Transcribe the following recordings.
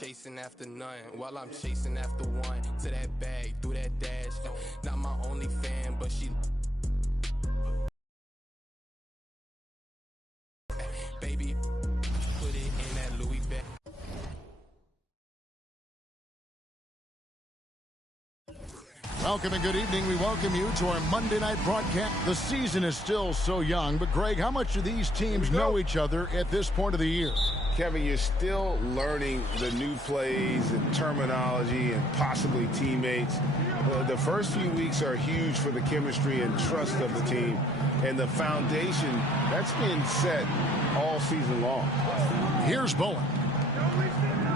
chasing after none, while I'm chasing after one. To that bag, through that dash. Not my only fan, but she. Baby, put it in that Louis bag. Welcome and good evening. We welcome you to our Monday night broadcast. The season is still so young, but Greg, how much do these teams know each other at this point of the year? Kevin, you're still learning the new plays and terminology and possibly teammates. The first few weeks are huge for the chemistry and trust of the team, and the foundation that's been set all season long. Here's Bowen.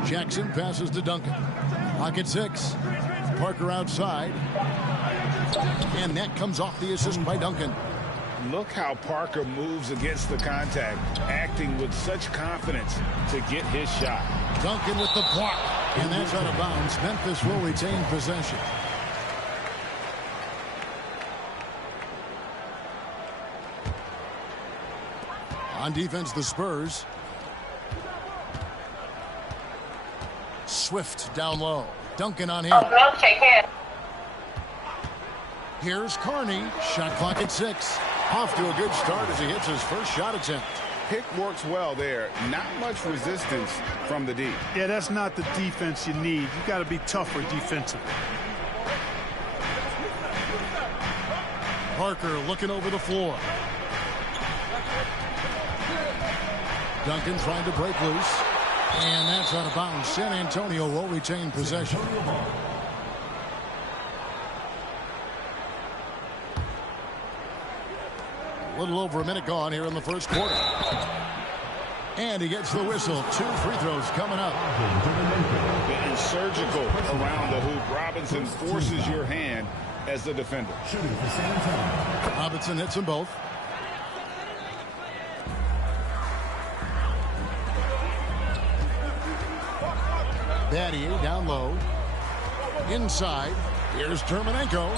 Jackson passes to Duncan. Pocket 6. Parker outside. And that comes off the assist by Duncan. Look how Parker moves against the contact, acting with such confidence to get his shot. Duncan with the block. And that's out of bounds. Memphis will retain possession. On defense, the Spurs. Swift down low. Duncan on him. Here's Carney. Shot clock at 6. Off to a good start as he hits his first shot attempt. Pick works well there. Not much resistance from the D. Yeah, that's not the defense you need. You got to be tougher defensively. Parker looking over the floor. Duncan trying to break loose. And that's out of bounds. San Antonio will retain possession. A little over a minute gone here in the first quarter. And he gets the whistle. 2 free throws coming up. Being surgical around the hoop. Robinson forces your hand as the defender. Robinson hits them both. Battier down low. Inside. Here's Terminenko.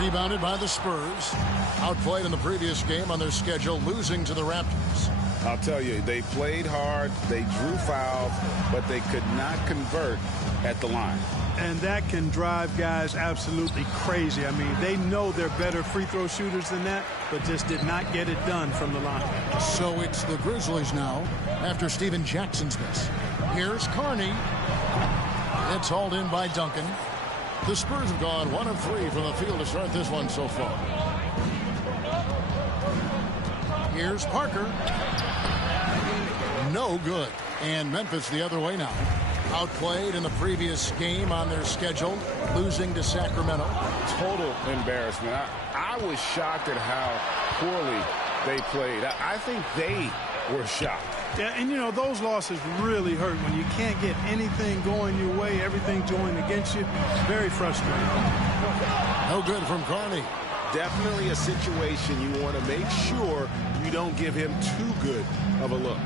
Rebounded by the Spurs. Outplayed in the previous game on their schedule, losing to the Raptors. I'll tell you, they played hard, they drew fouls, but they could not convert at the line. And that can drive guys absolutely crazy. I mean, they know they're better free throw shooters than that, but just did not get it done from the line. So it's the Grizzlies now after Steven Jackson's miss. Here's Carney. It's hauled in by Duncan. The Spurs have gone 1 of 3 from the field to start this one so far. Here's Parker. No good. And Memphis the other way now. Outplayed in the previous game on their schedule, losing to Sacramento. Total embarrassment. I was shocked at how poorly they played. I think they were shocked. Yeah, and you know, those losses really hurt when you can't get anything going your way, everything's going against you. Very frustrating. No good from Carney. Definitely a situation you want to make sure you don't give him too good of a look.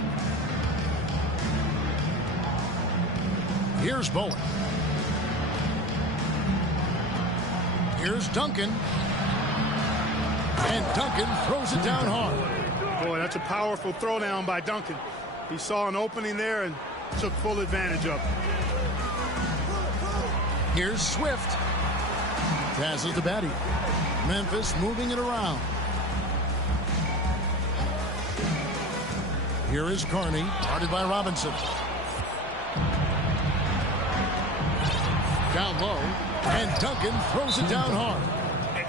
Here's Bowen. Here's Duncan. And Duncan throws it down hard. Boy, that's a powerful throwdown by Duncan. He saw an opening there and took full advantage of it. Here's Swift. Passes to Battier. Memphis moving it around. Here is Carney, guarded by Robinson. Down low, and Duncan throws it down hard.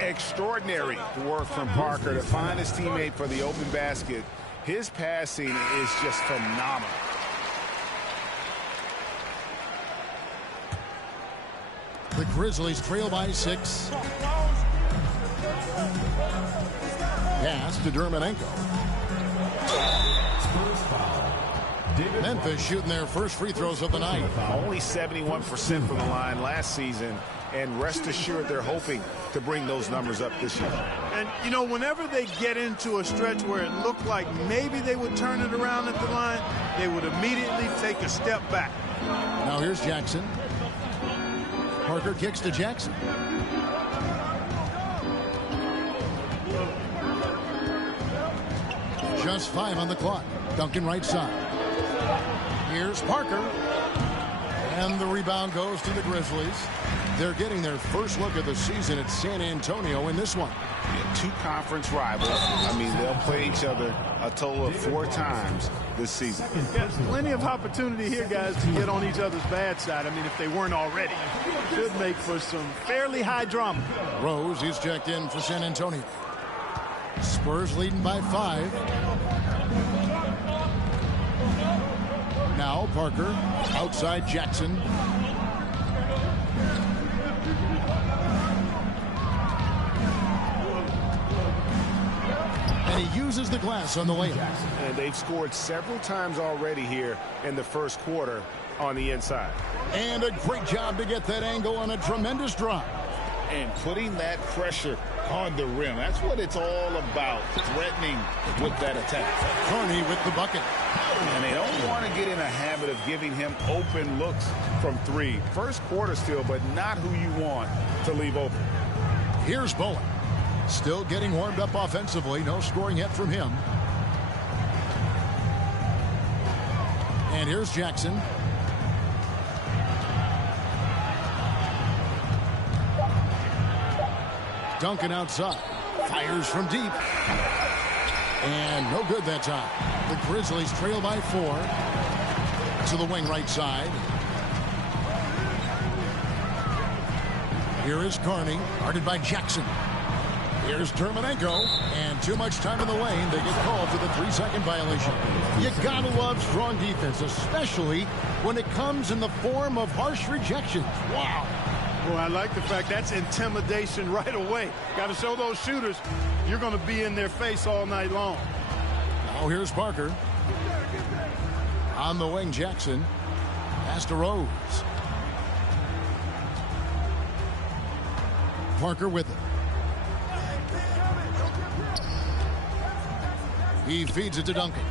Extraordinary work from Parker to find his teammate for the open basket. His passing is just phenomenal. The Grizzlies trail by 6. Pass to Terminenko. Memphis shooting their first free throws of the night. Only 71% from the line last season, and rest assured they're hoping to bring those numbers up this year. And, you know, whenever they get into a stretch where it looked like maybe they would turn it around at the line, they would immediately take a step back. Now here's Jackson. Parker kicks to Jackson. Just 5 on the clock. Duncan right side. Here's Parker. And the rebound goes to the Grizzlies. They're getting their first look of the season at San Antonio in this one. Yeah, two conference rivals. I mean, they'll play each other a total of 4 times this season. Yeah, plenty of opportunity here, guys, to get on each other's bad side. I mean, if they weren't already. Should make for some fairly high drama. Rose, he's checked in for San Antonio. Spurs leading by 5. Now Parker, outside Jackson. And he uses the glass on the layup. And they've scored several times already here in the first quarter on the inside. And a great job to get that angle on a tremendous drive. And putting that pressure on the rim. That's what it's all about, threatening with that attack. Carney with the bucket. And they don't want to get in a habit of giving him open looks from 3. First quarter still, but not who you want to leave open. Here's Bowen. Still getting warmed up offensively. No scoring yet from him. And here's Jackson. Duncan outside. Fires from deep. And no good that time. The Grizzlies trail by 4. To the wing right side. Here is Carney. Guarded by Jackson. Here's Terminenko. And too much time in the lane. They get called for the 3-second violation. You gotta love strong defense, especially when it comes in the form of harsh rejections. Wow. Well, I like the fact that's intimidation right away. Got to show those shooters you're going to be in their face all night long. Now here's Parker. On the wing, Jackson. Pass to Rose. Parker with it. He feeds it to Duncan.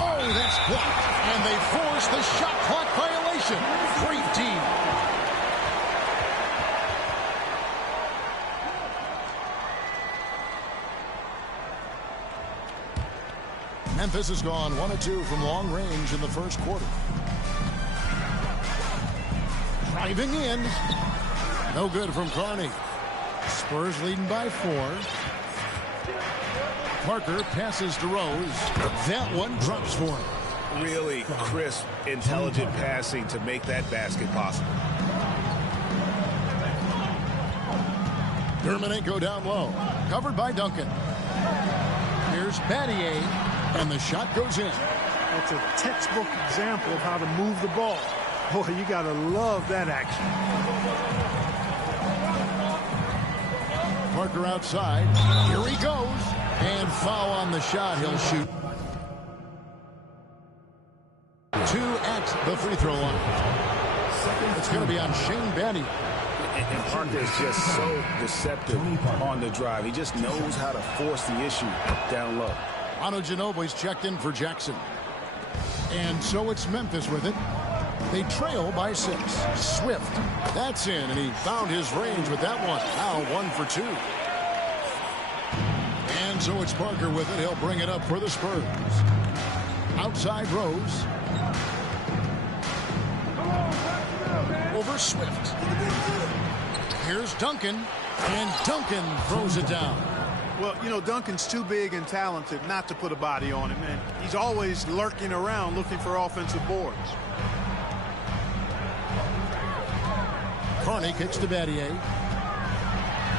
Oh, that's blocked. And they force the shot clock violation. Great team. Memphis has gone 1 of 2 from long range in the first quarter. Driving in. No good from Carney. Spurs leading by 4. Parker passes to Rose. That one drops for him. Really crisp, intelligent passing to make that basket possible. Terminenko down low. Covered by Duncan. Here's Battier. And the shot goes in. That's a textbook example of how to move the ball. Boy, you got to love that action. Parker outside. Here he goes. And foul on the shot. He'll shoot 2 at the free throw line. It's going to be on Shane Battier. And Parker is just so deceptive on the drive. He just knows how to force the issue down low. Manu Ginobili's checked in for Jackson. And so it's Memphis with it. They trail by 6. Swift. That's in, and he found his range with that one. Now 1 for 2. And so it's Parker with it. He'll bring it up for the Spurs. Outside Rose. Over Swift. Here's Duncan. And Duncan throws it down. Well, you know, Duncan's too big and talented not to put a body on him, and he's always lurking around looking for offensive boards. Carney kicks to Battier.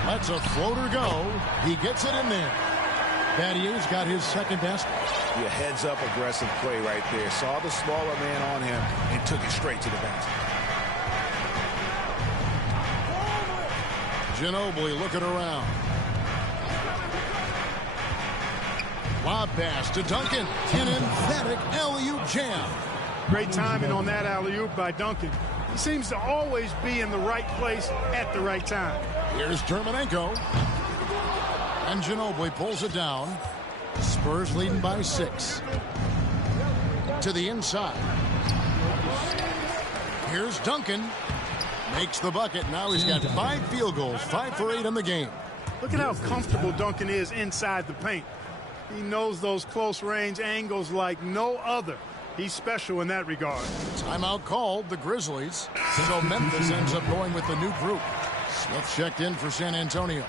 Lets a floater go. He gets it in there. Battier's got his second basket. Yeah, heads up aggressive play right there. Saw the smaller man on him and took it straight to the basket. Ginobili looking around. Lob pass to Duncan. An emphatic alley-oop jam. Great timing on that alley-oop by Duncan. He seems to always be in the right place at the right time. Here's Terminenko. And Ginobili pulls it down. Spurs leading by 6. To the inside. Here's Duncan. Makes the bucket. Now he's got 5 field goals. 5 for 8 in the game. Look at how comfortable Duncan is inside the paint. He knows those close range angles like no other. He's special in that regard. Timeout called, the Grizzlies. So Memphis ends up going with the new group. Smith checked in for San Antonio.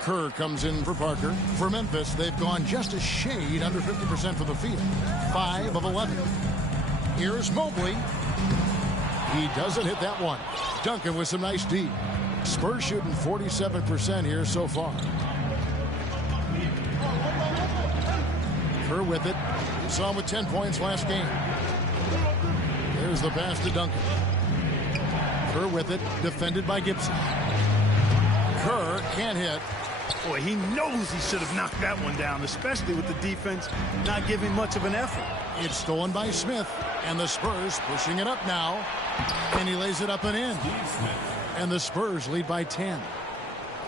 Kerr comes in for Parker. For Memphis, they've gone just a shade under 50% for the field. 5 of 11. Here's Mobley. He doesn't hit that one. Duncan with some nice D. Spurs shooting 47% here so far. Kerr with it. We saw him with 10 points last game. There's the pass to Duncan. Kerr with it. Defended by Gibson. Kerr can't hit. Boy, he knows he should have knocked that one down, especially with the defense not giving much of an effort. It's stolen by Smith. And the Spurs pushing it up now. And he lays it up and in. And the Spurs lead by 10.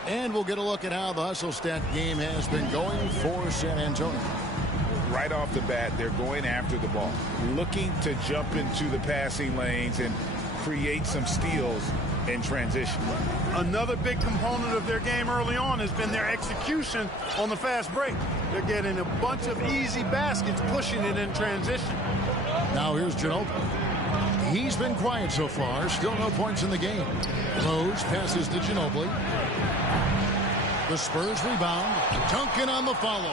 And we'll get a look at how the hustle stat game has been going for San Antonio. Right off the bat, they're going after the ball, looking to jump into the passing lanes and create some steals in transition. Another big component of their game early on has been their execution on the fast break. They're getting a bunch of easy baskets, pushing it in transition. Now here's Ginobili. He's been quiet so far. Still no points in the game. Rose passes to Ginobili. The Spurs rebound. Duncan on the follow.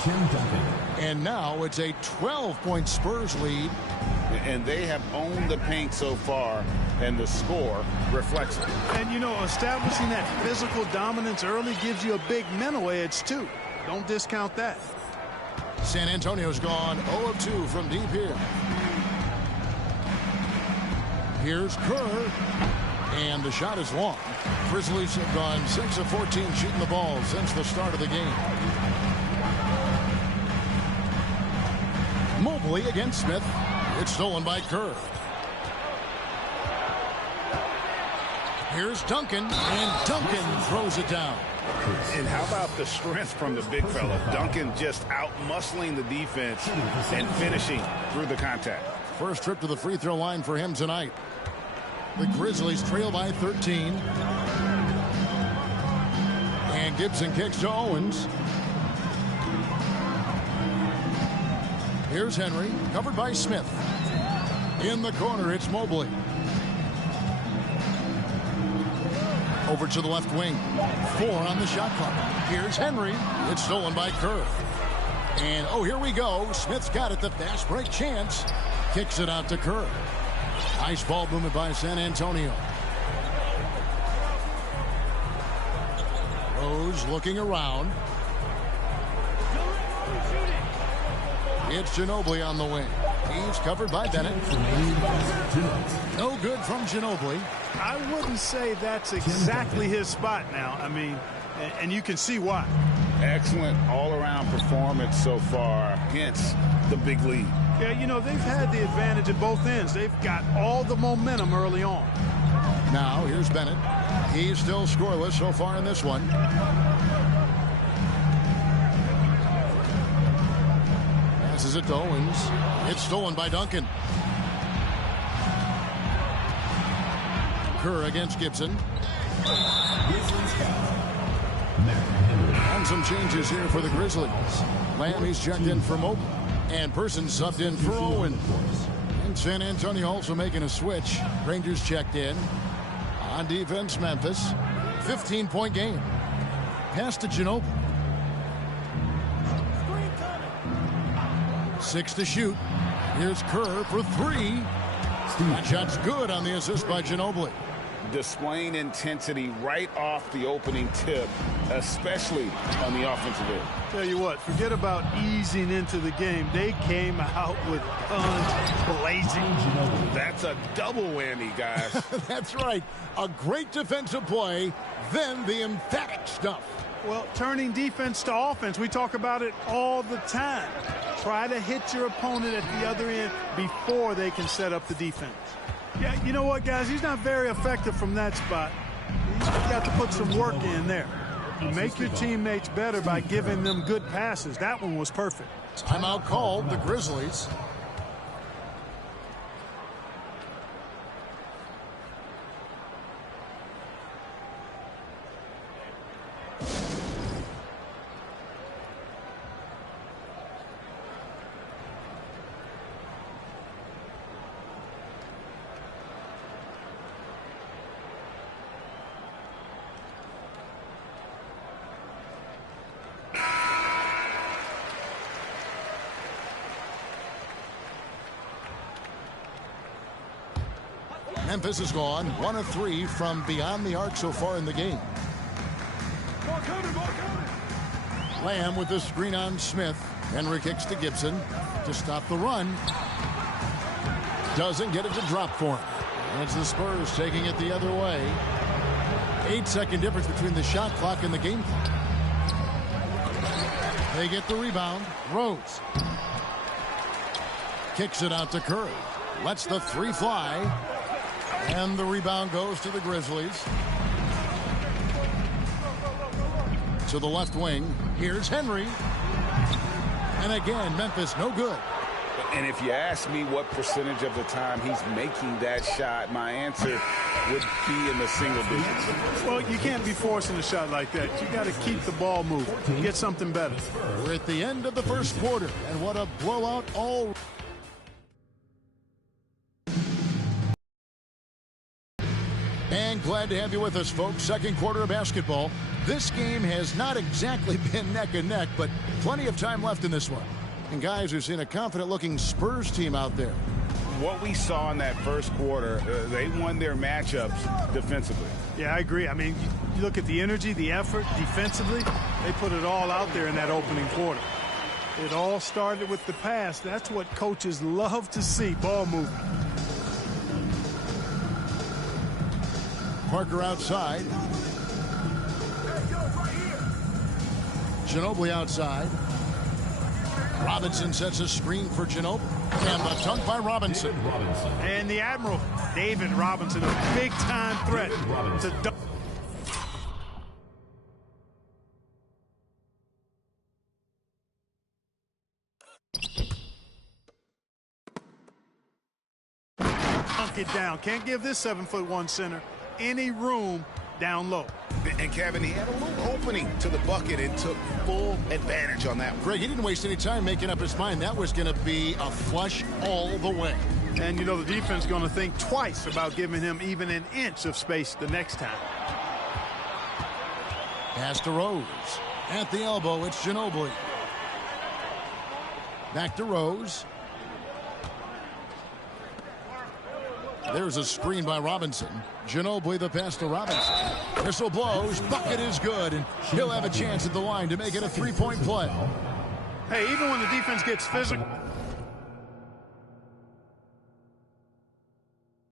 And now it's a 12-point Spurs lead. And they have owned the paint so far, and the score reflects it. And, you know, establishing that physical dominance early gives you a big mental edge, too. Don't discount that. San Antonio's gone 0 of 2 from deep here. Here's Kerr. And the shot is long. Grizzlies have gone 6 of 14 shooting the ball since the start of the game. Mobley against Smith. It's stolen by Kerr. Here's Duncan, and Duncan throws it down. And how about the strength from the big fella? Duncan just out-muscling the defense and finishing through the contact. First trip to the free throw line for him tonight. The Grizzlies trail by 13. And Gibson kicks to Owens. Here's Henry, covered by Smith. In the corner, it's Mobley. Over to the left wing. 4 on the shot clock. Here's Henry. It's stolen by Kerr. And, oh, here we go. Smith's got it. The fast break chance. Kicks it out to Kerr. Nice ball movement by San Antonio. Rose looking around. It's Ginobili on the wing. He's covered by Bennett. No good from Ginobili. I wouldn't say that's exactly his spot now. I mean, and you can see why. Excellent all-around performance so far, hence the big lead. Yeah, you know, they've had the advantage at both ends. They've got all the momentum early on. Now, here's Bennett. He's still scoreless so far in this one. Passes it to Owens. It's stolen by Duncan. Kerr against Gibson. And some changes here for the Grizzlies. Lammy's checked in for Mobley. And Person subbed in for Owen. And San Antonio also making a switch. Rangers checked in. On defense, Memphis. 15-point game. Pass to Ginobili. 6 to shoot. Here's Kerr for 3. That shot's good on the assist by Ginobili. Displaying intensity right off the opening tip, especially on the offensive end. Tell you what, forget about easing into the game. They came out with guns blazing. That's a double whammy, guys. That's right. A great defensive play, then the emphatic stuff. Well, turning defense to offense, we talk about it all the time. Try to hit your opponent at the other end before they can set up the defense. Yeah, you know what, guys? He's not very effective from that spot. He's got to put some work in there. You make your teammates better by giving them good passes. That one was perfect. Timeout called, the Grizzlies. Memphis has gone 1 of 3 from beyond the arc so far in the game. Lamb with the screen on Smith. Henry kicks to Gibson to stop the run. Doesn't get it to drop for him. And it's the Spurs taking it the other way. 8-second difference between the shot clock and the game clock. They get the rebound. Rose kicks it out to Curry. Lets the three fly. And the rebound goes to the Grizzlies. To the left wing. Here's Henry. And again, Memphis no good. And if you ask me what percentage of the time he's making that shot, my answer would be in the single digits. Well, you can't be forcing a shot like that. You got to keep the ball moving. Get something better. We're at the end of the first quarter, and what a blowout all. And glad to have you with us, folks. Second quarter of basketball. This game has not exactly been neck and neck, but plenty of time left in this one. And guys, we've seen a confident-looking Spurs team out there. What we saw in that first quarter, they won their matchups defensively. Yeah, I agree. I mean, you look at the energy, the effort, defensively, they put it all out there in that opening quarter. It all started with the pass. That's what coaches love to see, ball movement. Parker outside. Ginobili outside. Robinson sets a screen for Ginobili. And the dunk by Robinson. And the Admiral, David Robinson, a big-time threat to dunk. Dunk it down. Can't give this 7'1" center any room down low. And Kevin, he had a little opening to the bucket and took full advantage on that one. Greg, he didn't waste any time making up his mind. That was going to be a flush all the way. And, you know, the defense is going to think twice about giving him even an inch of space the next time. Pass to Rose. At the elbow, it's Ginobili. Back to Rose. There's a screen by Robinson. Ginobili the pass to Robinson. Whistle blows. Bucket is good, and he'll have a chance at the line to make it a three-point play. Hey, even when the defense gets physical,